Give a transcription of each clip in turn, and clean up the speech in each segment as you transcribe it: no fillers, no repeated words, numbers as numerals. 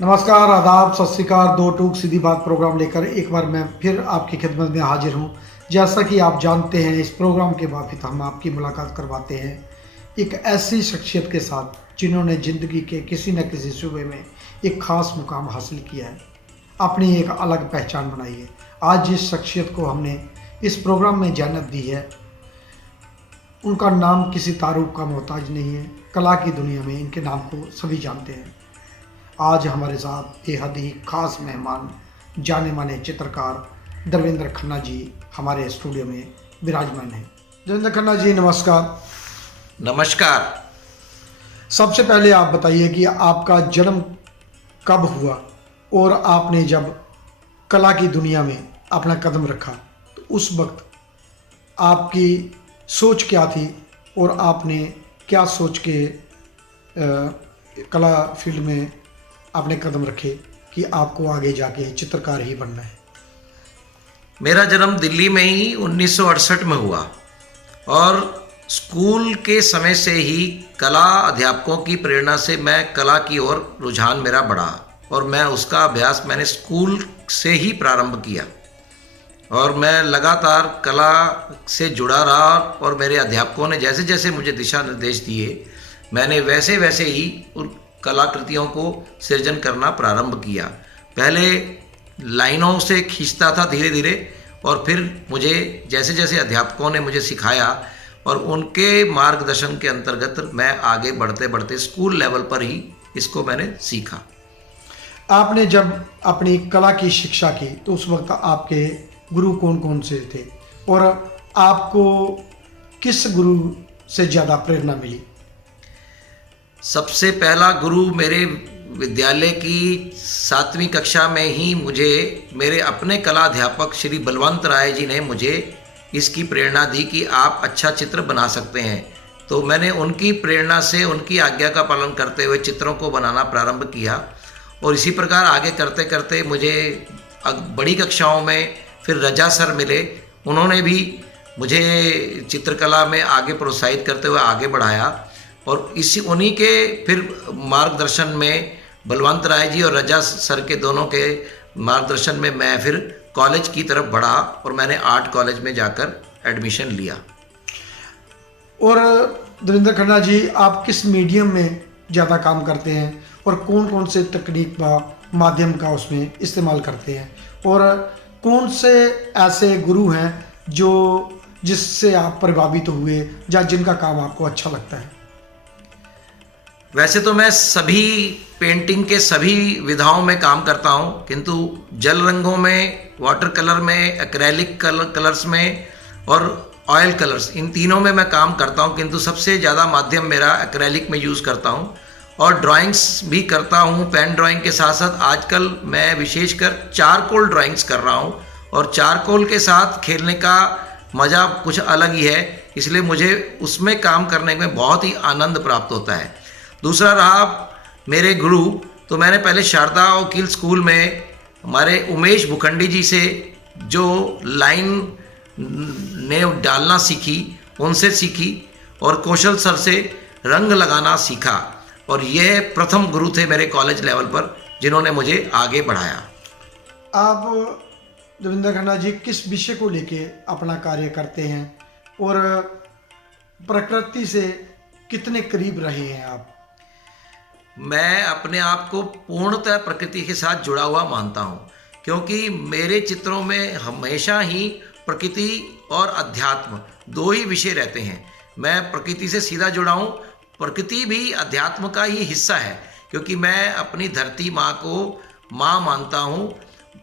नमस्कार, आदाब, सत श्री अकाल। दो टूक सीधी बात प्रोग्राम लेकर एक बार मैं फिर आपकी खिदमत में हाजिर हूँ। जैसा कि आप जानते हैं, इस प्रोग्राम के बाद हम आपकी मुलाकात करवाते हैं एक ऐसी शख्सियत के साथ जिन्होंने ज़िंदगी के किसी न किसी शूबे में एक ख़ास मुकाम हासिल किया है, अपनी एक अलग पहचान बनाई है। आज जिस शख्सियत को हमने इस प्रोग्राम में जन्नत दी है, उनका नाम किसी तारुफ का मोहताज नहीं है। कला की दुनिया में इनके नाम को सभी जानते हैं। आज हमारे साथ बेहद ही खास मेहमान, जाने माने चित्रकार देवेंद्र खन्ना जी हमारे स्टूडियो में विराजमान हैं। देवेंद्र खन्ना जी, नमस्कार। नमस्कार। सबसे पहले आप बताइए कि आपका जन्म कब हुआ और आपने जब कला की दुनिया में अपना कदम रखा तो उस वक्त आपकी सोच क्या थी और आपने क्या सोच के कला फील्ड में आपने कदम रखे कि आपको आगे जाके चित्रकार ही बनना है? मेरा जन्म दिल्ली में ही 1968 में हुआ और स्कूल के समय से ही कला अध्यापकों की प्रेरणा से मैं कला की ओर रुझान मेरा बढ़ा और मैं उसका अभ्यास मैंने स्कूल से ही प्रारंभ किया और मैं लगातार कला से जुड़ा रहा और मेरे अध्यापकों ने जैसे जैसे मुझे दिशा निर्देश दिए, मैंने वैसे वैसे ही उन कलाकृतियों को सृजन करना प्रारंभ किया। पहले लाइनों से खींचता था धीरे धीरे, और फिर मुझे जैसे जैसे अध्यापकों ने मुझे सिखाया और उनके मार्गदर्शन के अंतर्गत मैं आगे बढ़ते बढ़ते स्कूल लेवल पर ही इसको मैंने सीखा। आपने जब अपनी कला की शिक्षा की तो उस वक्त आपके गुरु कौन कौन से थे और आपको किस गुरु से ज़्यादा प्रेरणा मिली? सबसे पहला गुरु मेरे विद्यालय की 7वीं कक्षा में ही मुझे मेरे अपने कला अध्यापक श्री बलवंत राय जी ने मुझे इसकी प्रेरणा दी कि आप अच्छा चित्र बना सकते हैं। तो मैंने उनकी प्रेरणा से, उनकी आज्ञा का पालन करते हुए चित्रों को बनाना प्रारंभ किया और इसी प्रकार आगे करते करते मुझे बड़ी कक्षाओं में फिर रजा सर मिले। उन्होंने भी मुझे चित्रकला में आगे प्रोत्साहित करते हुए आगे बढ़ाया और इसी उन्हीं के फिर मार्गदर्शन में बलवंत राय जी और रजा सर के दोनों के मार्गदर्शन में मैं फिर कॉलेज की तरफ बढ़ा और मैंने आर्ट कॉलेज में जाकर एडमिशन लिया। और देवेंद्र खन्ना जी, आप किस मीडियम में ज़्यादा काम करते हैं और कौन कौन से तकनीक व माध्यम का उसमें इस्तेमाल करते हैं और कौन से ऐसे गुरु हैं जो जिससे आप प्रभावित हुए या जिनका काम आपको अच्छा लगता है? वैसे तो मैं सभी पेंटिंग के सभी विधाओं में काम करता हूं, किंतु जल रंगों में, वाटर कलर में, एक्रेलिक कलर्स में और ऑयल कलर्स, इन तीनों में मैं काम करता हूं, किंतु सबसे ज़्यादा माध्यम मेरा एक्रेलिक में यूज़ करता हूं और ड्राइंग्स भी करता हूं। पेन ड्राइंग के साथ साथ आजकल मैं विशेषकर चारकोल ड्राइंग्स कर रहा हूं और चारकोल के साथ खेलने का मज़ा कुछ अलग ही है, इसलिए मुझे उसमें काम करने में बहुत ही आनंद प्राप्त होता है। दूसरा रहा मेरे गुरु, तो मैंने पहले शारदा वकील स्कूल में हमारे उमेश भुखंडी जी से जो लाइन ने डालना सीखी, उनसे सीखी और कौशल सर से रंग लगाना सीखा और यह प्रथम गुरु थे मेरे कॉलेज लेवल पर जिन्होंने मुझे आगे बढ़ाया। आप देवेंद्र खन्ना जी किस विषय को लेके अपना कार्य करते हैं और प्रकृति से कितने करीब रहे हैं आप? मैं अपने आप को पूर्णतः प्रकृति के साथ जुड़ा हुआ मानता हूँ, क्योंकि मेरे चित्रों में हमेशा ही प्रकृति और अध्यात्म दो ही विषय रहते हैं। मैं प्रकृति से सीधा जुड़ा हूँ, प्रकृति भी अध्यात्म का ही हिस्सा है, क्योंकि मैं अपनी धरती माँ को माँ मानता हूँ,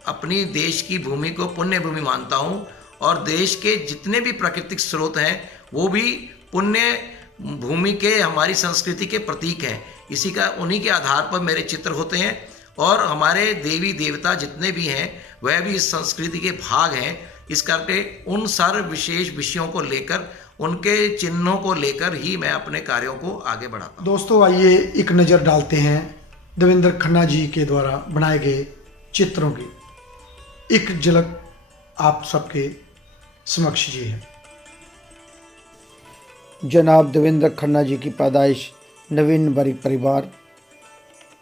अपनी देश की भूमि को पुण्य भूमि मानता हूँ और देश के जितने भी प्राकृतिक स्रोत हैं वो भी पुण्य भूमि के, हमारी संस्कृति के प्रतीक हैं। इसी का उन्हीं के आधार पर मेरे चित्र होते हैं और हमारे देवी देवता जितने भी हैं वह भी इस संस्कृति के भाग हैं। इस करके उन सारे विशेष विषयों को लेकर, उनके चिन्हों को लेकर ही मैं अपने कार्यों को आगे बढ़ाता हूँ। दोस्तों, आइए एक नज़र डालते हैं देवेंद्र खन्ना जी के द्वारा बनाए गए चित्रों की। एक झलक आप सबके समक्ष जी है। जनाब देवेंद्र खन्ना जी की पैदाइश नवीन बारी परिवार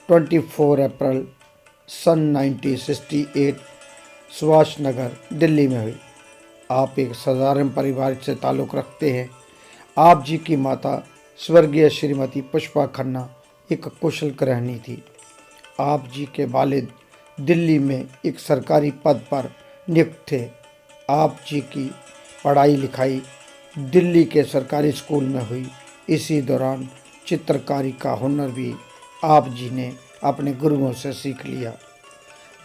24 अप्रैल सन 1968 सुभाष नगर दिल्ली में हुई। आप एक साधारण परिवार से ताल्लुक़ रखते हैं। आप जी की माता स्वर्गीय श्रीमती पुष्पा खन्ना एक कुशल गृहिणी थी। आप जी के वालिद दिल्ली में एक सरकारी पद पर नियुक्त थे। आप जी की पढ़ाई लिखाई दिल्ली के सरकारी स्कूल में हुई। इसी दौरान चित्रकारी का हुनर भी आप जी ने अपने गुरुओं से सीख लिया।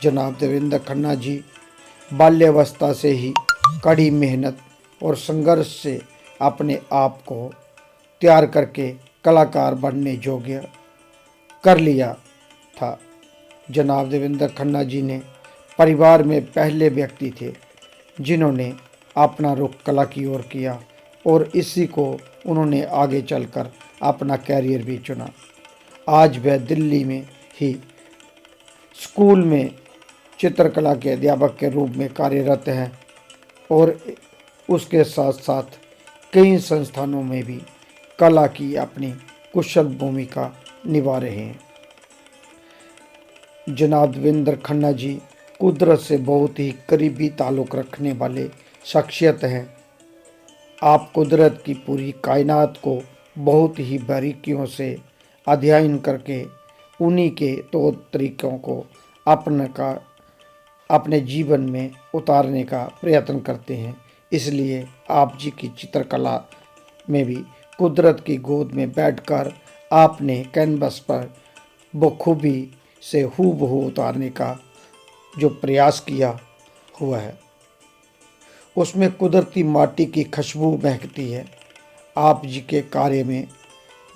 जनाब देवेंद्र खन्ना जी बाल्यावस्था से ही कड़ी मेहनत और संघर्ष से अपने आप को तैयार करके कलाकार बनने योग्य कर लिया था। जनाब देवेंद्र खन्ना जी ने परिवार में पहले व्यक्ति थे जिन्होंने अपना रुख कला की ओर किया और इसी को उन्होंने आगे चलकर अपना कैरियर भी चुना। आज वह दिल्ली में ही स्कूल में चित्रकला के अध्यापक के रूप में कार्यरत हैं और उसके साथ साथ कई संस्थानों में भी कला की अपनी कुशल भूमिका निभा रहे हैं। जनाब देवेंद्र खन्ना जी कुदरत से बहुत ही करीबी ताल्लुक़ रखने वाले शख्सियत हैं। आप कुदरत की पूरी कायनात को बहुत ही बारीकियों से अध्ययन करके उन्हीं के तौर तरीक़ों को अपने जीवन में उतारने का प्रयत्न करते हैं। इसलिए आप जी की चित्रकला में भी कुदरत की गोद में बैठकर आपने कैनवस पर बखूबी से हूबहू उतारने का जो प्रयास किया हुआ है उसमें कुदरती माटी की खुशबू महकती है। आप जी के कार्य में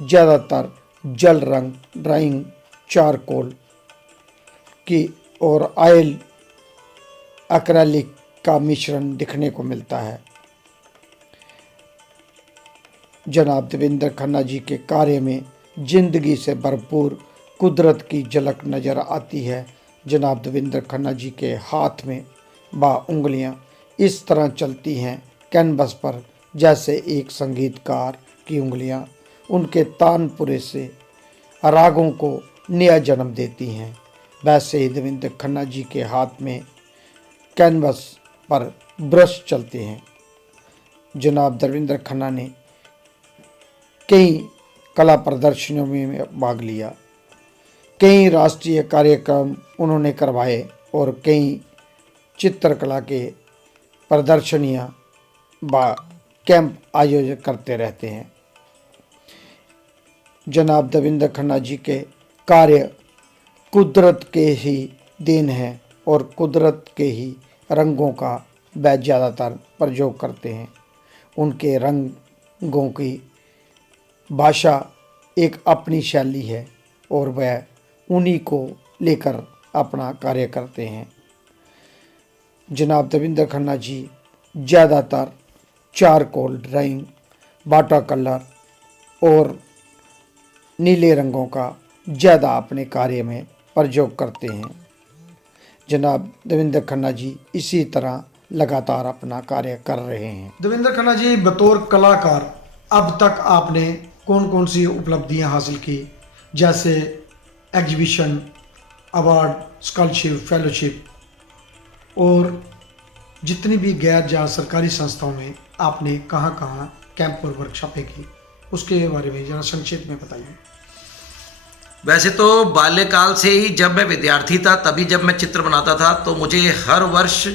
ज़्यादातर जल रंग, ड्राइंग, चारकोल की और ऑयल एक्रेलिक का मिश्रण दिखने को मिलता है। जनाब देवेंद्र खन्ना जी के कार्य में जिंदगी से भरपूर कुदरत की झलक नज़र आती है। जनाब देवेंद्र खन्ना जी के हाथ में उंगलियां इस तरह चलती हैं कैनवस पर जैसे एक संगीतकार की उंगलियां उनके तानपुरे से रागों को नया जन्म देती हैं। वैसे ही देवेंद्र खन्ना जी के हाथ में कैनवस पर ब्रश चलते हैं। जनाब देवेंद्र खन्ना ने कई कला प्रदर्शनियों में भाग लिया। कई राष्ट्रीय कार्यक्रम उन्होंने करवाए और कई चित्रकला के प्रदर्शनियां कैंप आयोजित करते रहते हैं। जनाब देवेंद्र खन्ना जी के कार्य कुदरत के ही देन है और कुदरत के ही रंगों का वह ज़्यादातर प्रयोग करते हैं। उनके रंगों की भाषा एक अपनी शैली है और वह उन्हीं को लेकर अपना कार्य करते हैं। जनाब देवेंद्र खन्ना जी ज़्यादातर चारकोल ड्राइंग, वाटर कलर और नीले रंगों का ज़्यादा अपने कार्य में प्रयोग करते हैं। जनाब देवेंद्र खन्ना जी इसी तरह लगातार अपना कार्य कर रहे हैं। देवेंद्र खन्ना जी बतौर कलाकार अब तक आपने कौन कौन सी उपलब्धियां हासिल की, जैसे एग्जीबिशन, अवार्ड, स्कॉलरशिप, फेलोशिप और जितनी भी गैर या सरकारी संस्थाओं में आपने कहां कहां कैंप और वर्कशॉपें की, उसके बारे में ज़रा संक्षेप में बताइए। वैसे तो बाल्यकाल से ही जब मैं विद्यार्थी था तभी जब मैं चित्र बनाता था तो मुझे हर वर्ष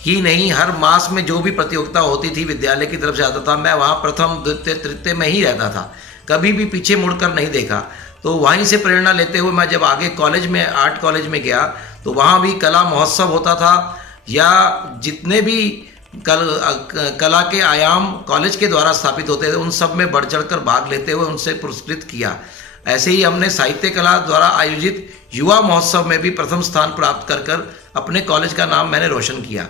ही नहीं हर मास में जो भी प्रतियोगिता होती थी विद्यालय की तरफ से आता था, मैं वहाँ प्रथम द्वितीय तृतीय में ही रहता था, कभी भी पीछे मुड़कर नहीं देखा। तो वहीं से प्रेरणा लेते हुए मैं जब आगे कॉलेज में आर्ट कॉलेज में गया तो वहाँ भी कला महोत्सव होता था या जितने भी कला के आयाम कॉलेज के द्वारा स्थापित होते थे उन सब में बढ़ चढ़कर भाग लेते हुए उनसे पुरस्कृत किया। ऐसे ही हमने साहित्य कला द्वारा आयोजित युवा महोत्सव में भी प्रथम स्थान प्राप्त कर अपने कॉलेज का नाम मैंने रोशन किया।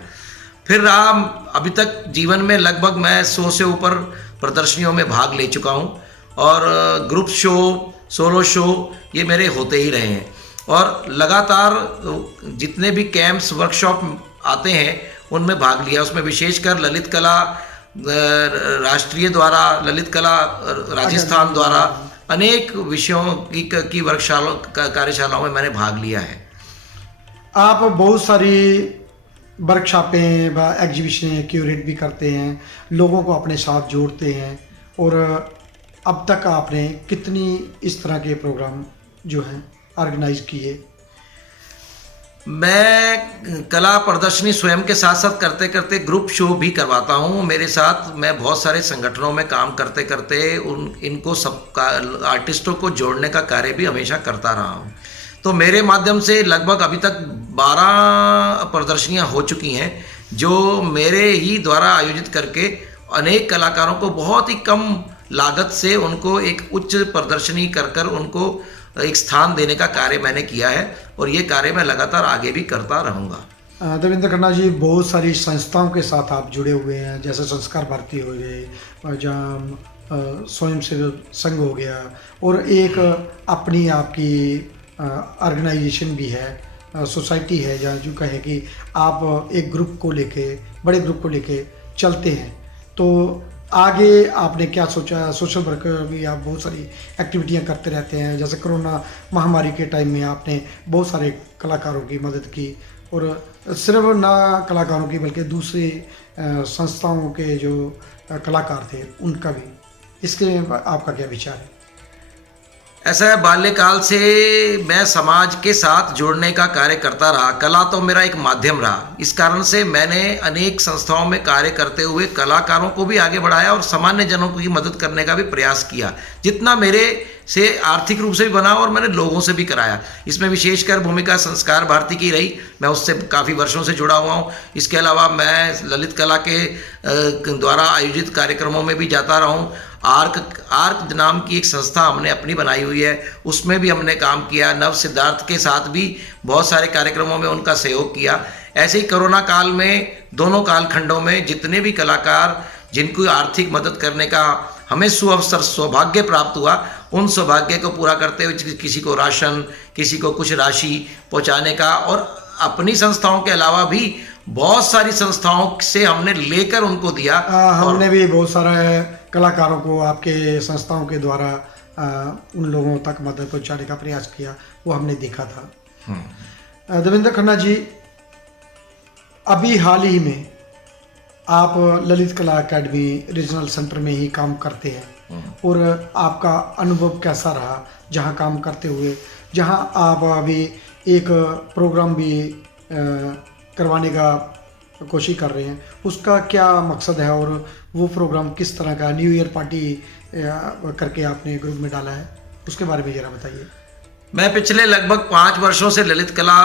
फिर रहा अभी तक जीवन में लगभग मैं 100 से ऊपर प्रदर्शनियों में भाग ले चुका हूँ और ग्रुप शो, सोलो शो ये मेरे होते ही रहे हैं और लगातार जितने भी कैंप्स वर्कशॉप आते हैं उनमें भाग लिया। उसमें विशेषकर ललित कला राष्ट्रीय द्वारा, ललित कला राजस्थान द्वारा अनेक विषयों की कार्यशालाओं में मैंने भाग लिया है। आप बहुत सारी वर्कशॉपें व एग्जीबिशन क्यूरेट भी करते हैं, लोगों को अपने साथ जोड़ते हैं, और अब तक आपने कितनी इस तरह के प्रोग्राम जो हैं ऑर्गेनाइज किए? मैं कला प्रदर्शनी स्वयं के साथ साथ करते करते ग्रुप शो भी करवाता हूँ। मेरे साथ मैं बहुत सारे संगठनों में काम करते करते इनको सब आर्टिस्टों को जोड़ने का कार्य भी हमेशा करता रहा हूँ। तो मेरे माध्यम से लगभग अभी तक 12 प्रदर्शनियाँ हो चुकी हैं, जो मेरे ही द्वारा आयोजित करके अनेक कलाकारों को बहुत ही कम लागत से उनको एक उच्च प्रदर्शनी कर उनको एक स्थान देने का कार्य मैंने किया है, और ये कार्य मैं लगातार आगे भी करता रहूँगा। देवेंद्र खन्ना जी, बहुत सारी संस्थाओं के साथ आप जुड़े हुए हैं, जैसे संस्कार भारती हो गए, जहाँ स्वयं सेवक संघ हो गया, और एक अपनी आपकी ऑर्गेनाइजेशन भी है, सोसाइटी है, जहाँ जो कहे कि आप एक ग्रुप को लेके, बड़े ग्रुप को लेके चलते हैं। तो आगे आपने क्या सोचा? सोशल वर्क भी आप बहुत सारी एक्टिविटियां करते रहते हैं, जैसे कोरोना महामारी के टाइम में आपने बहुत सारे कलाकारों की मदद की, और सिर्फ ना कलाकारों की बल्कि दूसरे संस्थाओं के जो कलाकार थे उनका भी। इसके आपका क्या विचार है? ऐसा है, बाल्यकाल से मैं समाज के साथ जुड़ने का कार्य करता रहा। कला तो मेरा एक माध्यम रहा। इस कारण से मैंने अनेक संस्थाओं में कार्य करते हुए कलाकारों को भी आगे बढ़ाया और सामान्य जनों की मदद करने का भी प्रयास किया, जितना मेरे से आर्थिक रूप से भी बना, और मैंने लोगों से भी कराया। इसमें विशेषकर भूमिका संस्कार भारती की रही। मैं उससे काफ़ी वर्षों से जुड़ा हुआ हूँ। इसके अलावा मैं ललित कला के द्वारा आयोजित कार्यक्रमों में भी जाता रहा हूँ। आर्क नाम की एक संस्था हमने अपनी बनाई हुई है, उसमें भी हमने काम किया। नव सिद्धार्थ के साथ भी बहुत सारे कार्यक्रमों में उनका सहयोग किया। ऐसे ही कोरोना काल में दोनों कालखंडों में जितने भी कलाकार जिनको आर्थिक मदद करने का हमें सुअवसर सौभाग्य प्राप्त हुआ, उन सौभाग्य को पूरा करते हुए किसी को राशन, किसी को कुछ राशि पहुंचाने का, और अपनी संस्थाओं के अलावा भी बहुत सारी संस्थाओं से हमने लेकर उनको दिया। हमने भी बहुत सारे कलाकारों को आपके संस्थाओं के द्वारा उन लोगों तक मदद पहुंचाने का प्रयास किया, वो हमने देखा था। देवेंद्र खन्ना जी, अभी हाल ही में आप ललित कला अकेडमी रीजनल सेंटर में ही काम करते हैं, और आपका अनुभव कैसा रहा जहां काम करते हुए, जहां आप अभी एक प्रोग्राम भी करवाने का कोशिश कर रहे हैं, उसका क्या मकसद है, और वो प्रोग्राम किस तरह का? न्यू ईयर पार्टी करके आपने ग्रुप में डाला है, उसके बारे में ज़रा बताइए। मैं पिछले लगभग 5 वर्षों से ललित कला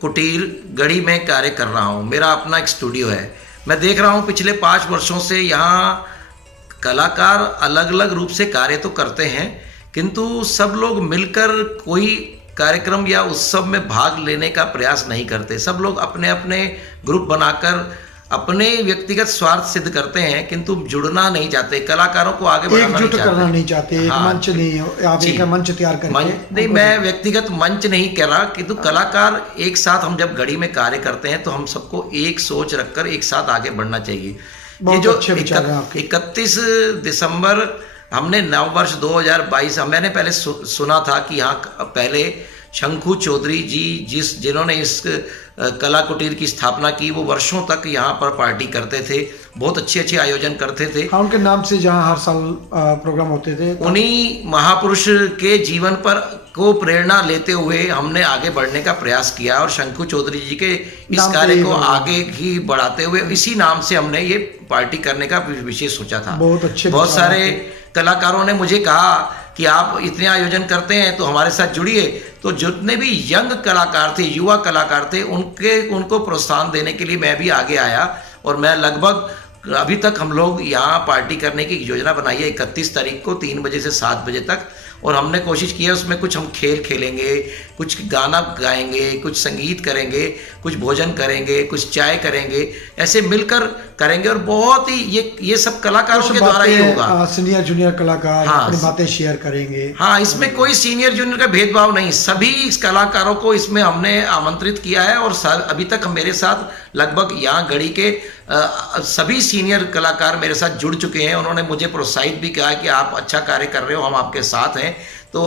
कुटीर गढ़ी में कार्य कर रहा हूँ। मेरा अपना एक स्टूडियो है। मैं देख रहा हूँ पिछले 5 वर्षों से यहाँ कलाकार अलग अलग रूप से कार्य तो करते हैं, किंतु सब लोग मिलकर कोई कार्यक्रम या उत्सव में भाग लेने का प्रयास नहीं करते। सब लोग अपने अपने ग्रुप बनाकर अपने व्यक्तिगत स्वार्थ सिद्ध करते हैं, किंतु जुड़ना नहीं चाहते, कलाकारों को आगे बढ़ाना एकजुट करना नहीं चाहते। एक मंच नहीं, आप एक मंच तैयार करके नहीं, मैं व्यक्तिगत मंच नहीं कह रहा, किंतु कलाकार एक साथ हम जब गढ़ी में कार्य करते हैं तो हम सबको एक सोच रखकर एक साथ आगे बढ़ना चाहिए। ये जो 31 दिसंबर हमने नववर्ष 2022, मैंने पहले सुना था कि यहाँ पहले शंकु चौधरी जी जिन्होंने इस कला कुटीर की स्थापना की, वो वर्षों तक यहाँ पर पार्टी करते थे, बहुत अच्छे आयोजन करते थे। हाँ, उनके नाम से जहाँ हर साल प्रोग्राम होते थे। उन्हीं महापुरुष के जीवन पर को प्रेरणा लेते हुए हमने आगे बढ़ने का प्रयास किया, और शंकु चौधरी जी के इस कार्य को आगे ही बढ़ाते हुए इसी नाम से हमने ये पार्टी करने का विशेष सोचा था। बहुत सारे कलाकारों ने मुझे कहा कि आप इतने आयोजन करते हैं तो हमारे साथ जुड़िए। तो जितने भी यंग कलाकार थे, युवा कलाकार थे, उनको प्रोत्साहन देने के लिए मैं भी आगे आया, और मैं लगभग अभी तक हम लोग यहाँ पार्टी करने की योजना बनाई है 31 तारीख को 3 बजे से 7 बजे तक। और हमने कोशिश की है उसमें कुछ हम खेल खेलेंगे, कुछ गाना गाएंगे, कुछ संगीत करेंगे, कुछ भोजन करेंगे, कुछ चाय करेंगे, ऐसे मिलकर करेंगे। और बहुत ही ये सब कलाकारों के द्वारा ही होगा। सीनियर जूनियर कलाकार अपनी बातें शेयर करेंगे। हाँ, इसमें कोई सीनियर जूनियर का भेदभाव नहीं, सभी इस कलाकारों को इसमें हमने आमंत्रित किया है। और अभी तक मेरे साथ लगभग यहाँ गढ़ी के सभी सीनियर कलाकार मेरे साथ जुड़ चुके हैं। उन्होंने मुझे प्रोत्साहित भी किया है कि आप अच्छा कार्य कर रहे हो, हम आपके साथ हैं। तो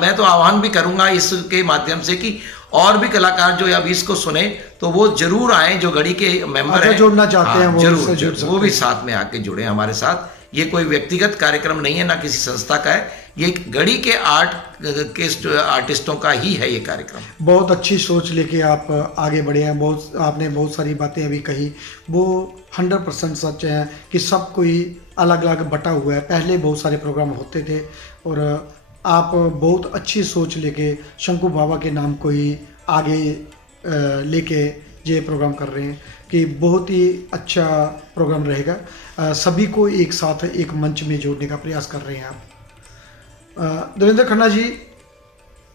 मैं तो आह्वान भी करूंगा इसके माध्यम से कि और भी कलाकार जो अभी इसको सुने तो वो जरूर आए, जो गढ़ी के मेंबर अच्छा, हैं जुड़ना चाहते हैं वो जरूर इससे जुड़ वो भी सकते हैं। साथ में आके जुड़े हमारे साथ। ये कोई व्यक्तिगत कार्यक्रम नहीं है, ना किसी संस्था का है, ये गढ़ी के आर्टिस्टों का ही है ये कार्यक्रम। बहुत अच्छी सोच लेके आप आगे बढ़े हैं। बहुत आपने बहुत सारी बातें अभी कही, वो 100% सच है कि सब कोई अलग अलग बटा हुआ है। पहले बहुत सारे प्रोग्राम होते थे और आप बहुत अच्छी सोच लेके शंकु बाबा के नाम को ही आगे लेके ये प्रोग्राम कर रहे हैं कि बहुत ही अच्छा प्रोग्राम रहेगा। सभी को एक साथ एक मंच में जोड़ने का प्रयास कर रहे हैं आप। देवेंद्र खन्ना जी,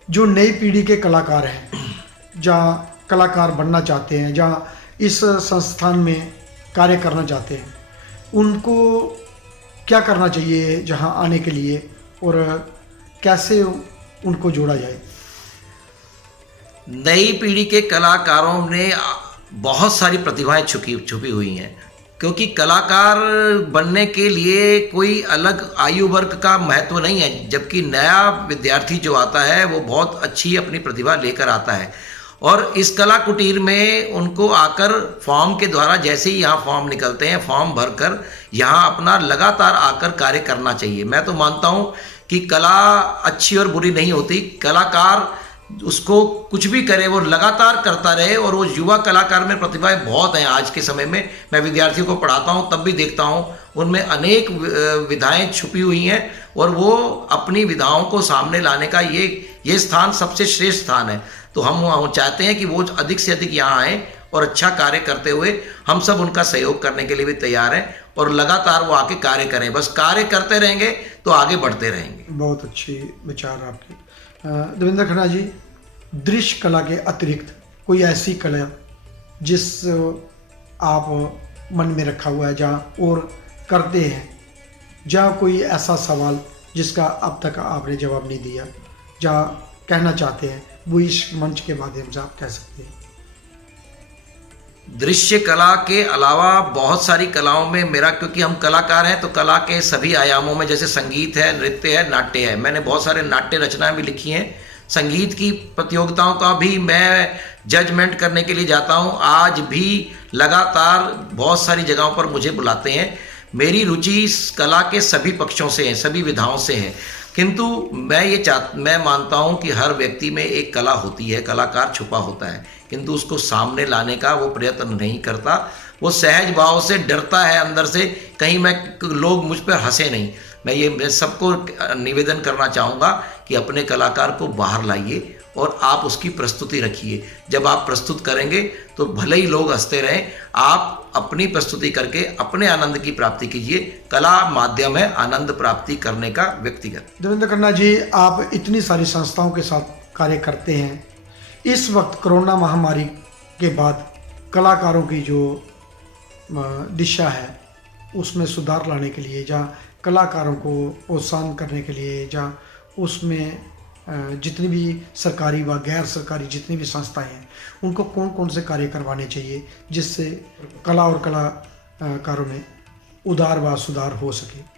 जो नई पीढ़ी के कलाकार हैं, जहाँ कलाकार बनना चाहते हैं, जहाँ इस संस्थान में कार्य करना चाहते हैं, उनको क्या करना चाहिए जहाँ आने के लिए, और कैसे उनको जोड़ा जाए? नई पीढ़ी के कलाकारों में बहुत सारी प्रतिभाएं छुपी हुई हैं, क्योंकि कलाकार बनने के लिए कोई अलग आयु वर्ग का महत्व नहीं है। जबकि नया विद्यार्थी जो आता है वो बहुत अच्छी अपनी प्रतिभा लेकर आता है, और इस कला कुटीर में उनको आकर फॉर्म के द्वारा, जैसे ही यहाँ फॉर्म निकलते हैं, फॉर्म भरकर यहाँ अपना लगातार आकर कार्य करना चाहिए। मैं तो मानता हूँ कि कला अच्छी और बुरी नहीं होती। कलाकार उसको कुछ भी करे, वो लगातार करता रहे, और वो युवा कलाकार में प्रतिभाएं बहुत हैं आज के समय में। मैं विद्यार्थियों को पढ़ाता हूँ तब भी देखता हूँ उनमें अनेक विधाएं छुपी हुई हैं, और वो अपनी विधाओं को सामने लाने का ये स्थान सबसे श्रेष्ठ स्थान है। तो हम चाहते हैं कि वो अधिक से अधिक यहाँ आएँ और अच्छा कार्य करते हुए हम सब उनका सहयोग करने के लिए भी तैयार हैं, और लगातार वो आके कार्य करें। बस कार्य करते रहेंगे तो आगे बढ़ते रहेंगे। बहुत अच्छी विचार आपकी। देवेंद्र खन्ना जी, दृश्य कला के अतिरिक्त कोई ऐसी कला जिस आप मन में रखा हुआ है, जहाँ और करते हैं, जहाँ कोई ऐसा सवाल जिसका अब तक आपने जवाब नहीं दिया, जहाँ कहना चाहते हैं, वो इस मंच के माध्यम से आप कह सकते हैं? दृश्य कला के अलावा बहुत सारी कलाओं में मेरा, क्योंकि हम कलाकार हैं तो कला के सभी आयामों में, जैसे संगीत है, नृत्य है, नाट्य है, मैंने बहुत सारे नाट्य रचनाएं भी लिखी हैं। संगीत की प्रतियोगिताओं का भी मैं जजमेंट करने के लिए जाता हूं। आज भी लगातार बहुत सारी जगहों पर मुझे बुलाते हैं। मेरी रुचि इस कला के सभी पक्षों से है, सभी विधाओं से है, किंतु मैं मानता हूं कि हर व्यक्ति में एक कला होती है, कलाकार छुपा होता है, किंतु उसको सामने लाने का वो प्रयत्न नहीं करता। वो सहज भाव से डरता है अंदर से, कहीं लोग मुझ पर हंसे नहीं। मैं सबको निवेदन करना चाहूँगा कि अपने कलाकार को बाहर लाइए और आप उसकी प्रस्तुति रखिए। जब आप प्रस्तुत करेंगे तो भले ही लोग हंसते रहें, आप अपनी प्रस्तुति करके अपने आनंद की प्राप्ति कीजिए। कला माध्यम है आनंद प्राप्ति करने का व्यक्तिगत। देवेंद्र खन्ना जी, आप इतनी सारी संस्थाओं के साथ कार्य करते हैं। इस वक्त कोरोना महामारी के बाद कलाकारों की जो दिशा है उसमें सुधार लाने के लिए, जहाँ कलाकारों को प्रोत्साहन करने के लिए, जहाँ उसमें जितनी भी सरकारी व गैर सरकारी जितनी भी संस्थाएं हैं, उनको कौन कौन से कार्य करवाने चाहिए जिससे कला और कलाकारों में उदार व सुधार हो सके?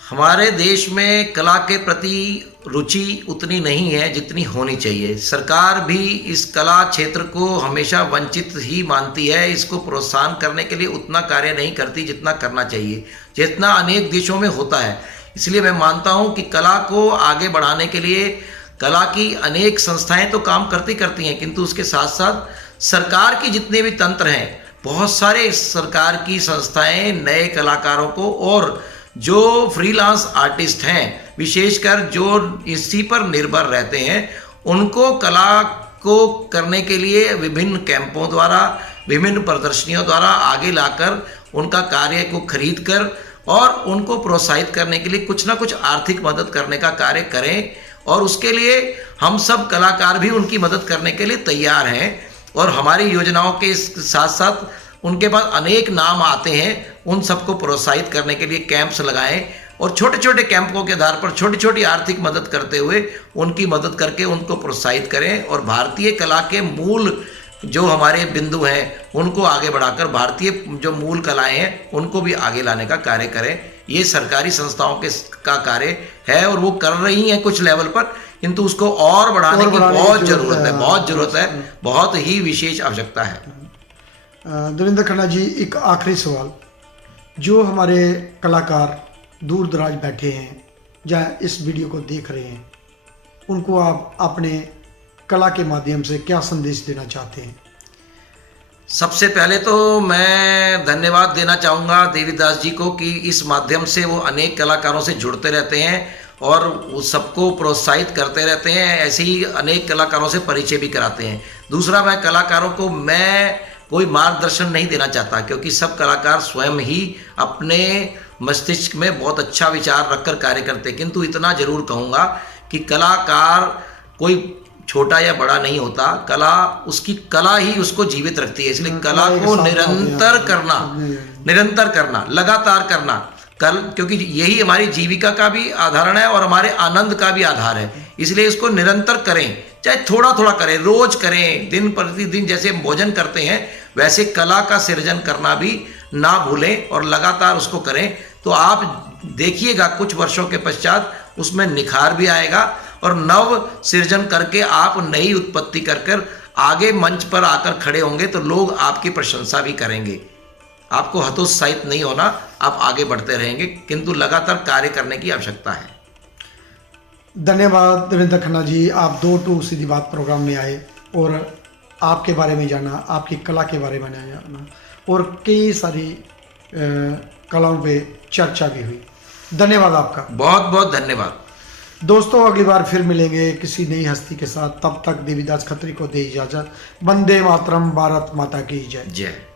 हमारे देश में कला के प्रति रुचि उतनी नहीं है जितनी होनी चाहिए। सरकार भी इस कला क्षेत्र को हमेशा वंचित ही मानती है। इसको प्रोत्साहन करने के लिए उतना कार्य नहीं करती जितना करना चाहिए, जितना अनेक देशों में होता है। इसलिए मैं मानता हूं कि कला को आगे बढ़ाने के लिए कला की अनेक संस्थाएं तो काम करती हैं, किंतु उसके साथ साथ सरकार की जितने भी तंत्र हैं, बहुत सारे सरकार की संस्थाएं नए कलाकारों को और जो फ्रीलांस आर्टिस्ट हैं, विशेषकर जो इसी पर निर्भर रहते हैं, उनको कला को करने के लिए विभिन्न कैंपों द्वारा, विभिन्न प्रदर्शनियों द्वारा आगे लाकर उनका कार्य को खरीद कर और उनको प्रोत्साहित करने के लिए कुछ ना कुछ आर्थिक मदद करने का कार्य करें। और उसके लिए हम सब कलाकार भी उनकी मदद करने के लिए तैयार हैं। और हमारी योजनाओं के साथ साथ उनके पास अनेक नाम आते हैं, उन सबको प्रोत्साहित करने के लिए कैंप्स लगाएं और छोटे छोटे कैंपों के आधार पर छोटी छोटी आर्थिक मदद करते हुए उनकी मदद करके उनको प्रोत्साहित करें। और भारतीय कला के मूल जो हमारे बिंदु हैं उनको आगे बढ़ाकर भारतीय जो मूल कलाएं हैं उनको भी आगे लाने का कार्य करें। ये सरकारी संस्थाओं का कार्य है और वो कर रही हैं कुछ लेवल पर, किंतु उसको और बढ़ाने की बढ़ाने की बहुत जरूरत जरूरत है, है। बहुत जरूरत है, बहुत ही विशेष आवश्यकता है। देवेंद्र खन्ना जी, एक आखिरी सवाल, जो हमारे कलाकार दूर दराज बैठे हैं या इस वीडियो को देख रहे हैं, उनको आप अपने कला के माध्यम से क्या संदेश देना चाहते हैं? सबसे पहले तो मैं धन्यवाद देना चाहूँगा देवीदास जी को कि इस माध्यम से वो अनेक कलाकारों से जुड़ते रहते हैं और वो सबको प्रोत्साहित करते रहते हैं, ऐसे ही अनेक कलाकारों से परिचय भी कराते हैं। दूसरा, मैं कलाकारों को कोई मार्गदर्शन नहीं देना चाहता, क्योंकि सब कलाकार स्वयं ही अपने मस्तिष्क में बहुत अच्छा विचार रखकर कार्य करते हैं, किंतु इतना जरूर कहूँगा कि कलाकार कोई छोटा या बड़ा नहीं होता, कला उसकी कला ही उसको जीवित रखती है। इसलिए कला को निरंतर करना, लगातार करना, क्योंकि यही हमारी जीविका का भी आधारण है और हमारे आनंद का भी आधार है। इसलिए इसको निरंतर करें, चाहे थोड़ा थोड़ा करें, रोज करें, दिन प्रतिदिन जैसे हम भोजन करते हैं वैसे कला का सृजन करना भी ना भूलें और लगातार उसको करें। तो आप देखिएगा कुछ वर्षों के पश्चात उसमें निखार भी आएगा और नव सृजन करके आप नई उत्पत्ति कर आगे मंच पर आकर खड़े होंगे तो लोग आपकी प्रशंसा भी करेंगे। आपको हतोत्साहित नहीं होना, आप आगे बढ़ते रहेंगे, किंतु लगातार कार्य करने की आवश्यकता है। धन्यवाद देवेंद्र खन्ना जी, आप 2 टूक सीधी बात प्रोग्राम में आए और आपके बारे में जाना, आपकी कला के बारे में जाना और कई सारी कलाओं पे चर्चा भी हुई। धन्यवाद आपका, बहुत बहुत धन्यवाद। दोस्तों, अगली बार फिर मिलेंगे किसी नई हस्ती के साथ। तब तक देवीदास खत्री को दे इजाजत। वंदे मातरम, भारत माता की जय। जय।